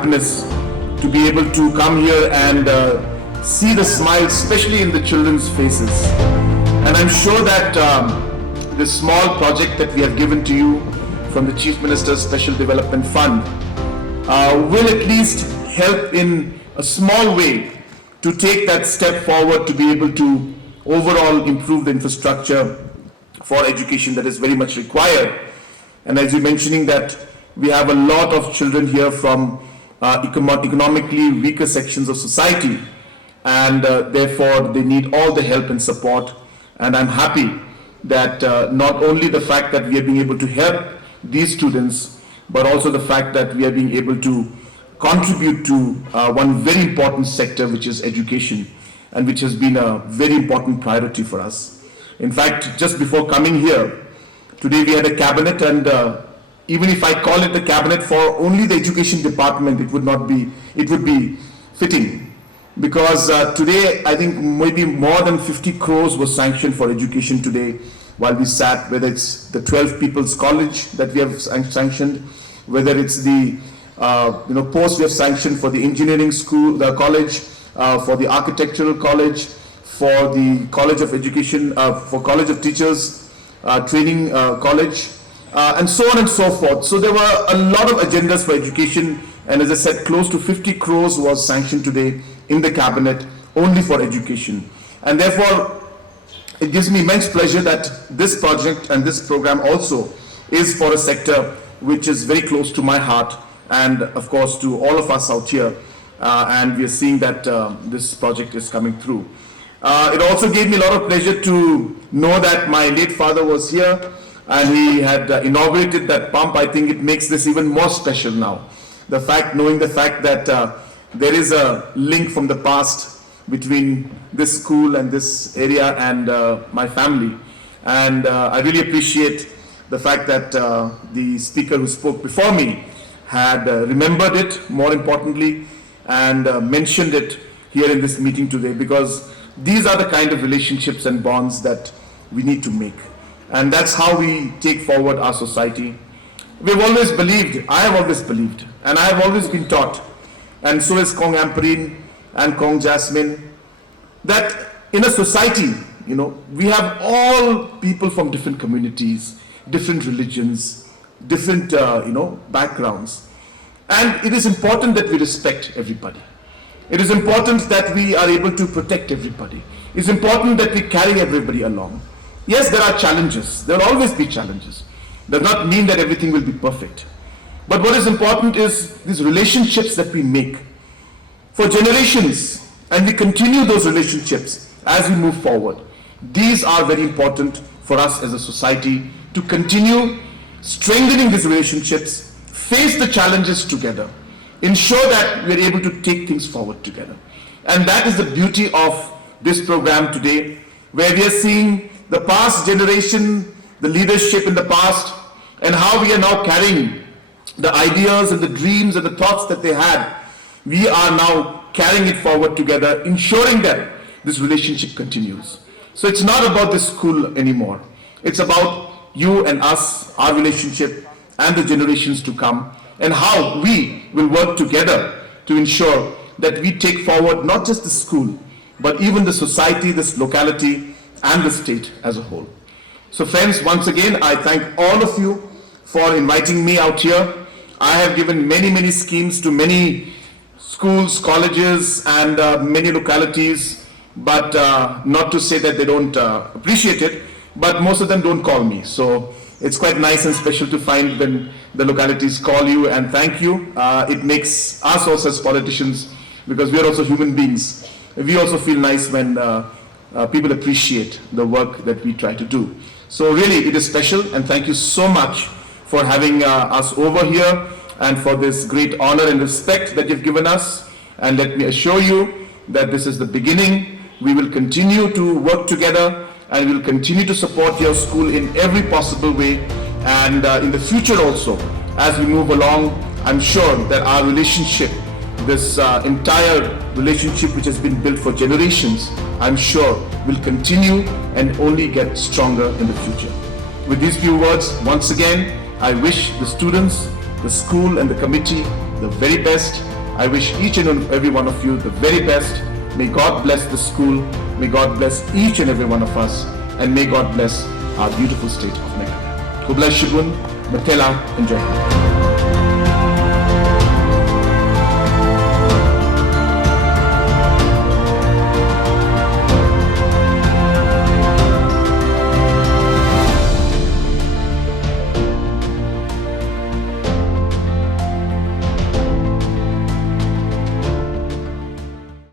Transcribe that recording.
happiness to be able to come here and see the smiles, especially in the children's faces. And I'm sure that this small project that we have given to you from the Chief Minister's Special Development Fund will at least help in a small way to take that step forward to be able to overall improve the infrastructure for education that is very much required. And as you're mentioning that we have a lot of children here from economically weaker sections of society, and therefore they need all the help and support. And I'm happy that not only the fact that we are being able to help these students, but also the fact that we are being able to contribute to one very important sector, which is education, and which has been a very important priority for us. In fact, just before coming here, today we had a cabinet, and even if I call it the cabinet for only the education department, it would be fitting. Because today, I think maybe more than 50 crores was sanctioned for education today while we sat, whether it's the 12 People's College that we have sanctioned, whether it's the post we have sanctioned for the engineering school, the college, for the architectural college, for the College of Education, for College of Teachers, Training College, and so on and so forth. So there were a lot of agendas for education, and as I said, close to 50 crores was sanctioned today in the cabinet only for education. And therefore, it gives me immense pleasure that this project and this program also is for a sector which is very close to my heart, and of course to all of us out here. And we are seeing that this project is coming through. It also gave me a lot of pleasure to know that my late father was here and he had inaugurated that pump. I think it makes this even more special now. Knowing the fact that there is a link from the past between this school and this area and my family. And I really appreciate the fact that the speaker who spoke before me had remembered it, more importantly, and mentioned it here in this meeting today, because these are the kind of relationships and bonds that we need to make. And that's how we take forward our society. We've always believed, I have always believed, and I have always been taught, and so is Kong Ampareen and Kong Jasmine, that in a society, we have all people from different communities, different religions, different, backgrounds. And it is important that we respect everybody. It is important that we are able to protect everybody. It's important that we carry everybody along. Yes, there are challenges. There will always be challenges. Does not mean that everything will be perfect. But what is important is these relationships that we make for generations, and we continue those relationships as we move forward. These are very important for us as a society to continue strengthening these relationships, face the challenges together, ensure that we're able to take things forward together. And that is the beauty of this program today, where we are seeing the past generation, the leadership in the past, and how we are now carrying the ideas and the dreams and the thoughts that they had. We are now carrying it forward together, ensuring that this relationship continues. So it's not about the school anymore. It's about you and us, our relationship, and the generations to come, and how we will work together to ensure that we take forward not just the school, but even the society, this locality, and the state as a whole. So friends, once again, I thank all of you for inviting me out here. I have given many schemes to many schools, colleges, and many localities, but not to say that they don't appreciate it, but most of them don't call me. So it's quite nice and special to find when the localities call you and thank you. It makes us also as politicians, because we are also human beings, we also feel nice when people appreciate the work that we try to do. So really it is special, and thank you so much for having us over here and for this great honor and respect that you've given us. And let me assure you that this is the beginning. We will continue to work together, and we will continue to support your school in every possible way. And in the future also, as we move along, I'm sure that our relationship, this entire relationship which has been built for generations, I'm sure will continue and only get stronger in the future. With these few words, once again, I wish the students, the school and the committee the very best. I wish each and every one of you the very best. May God bless the school. May God bless each and every one of us. And may God bless our beautiful state of Meghalaya. God bless Shibun, Matela, and Jai Hind.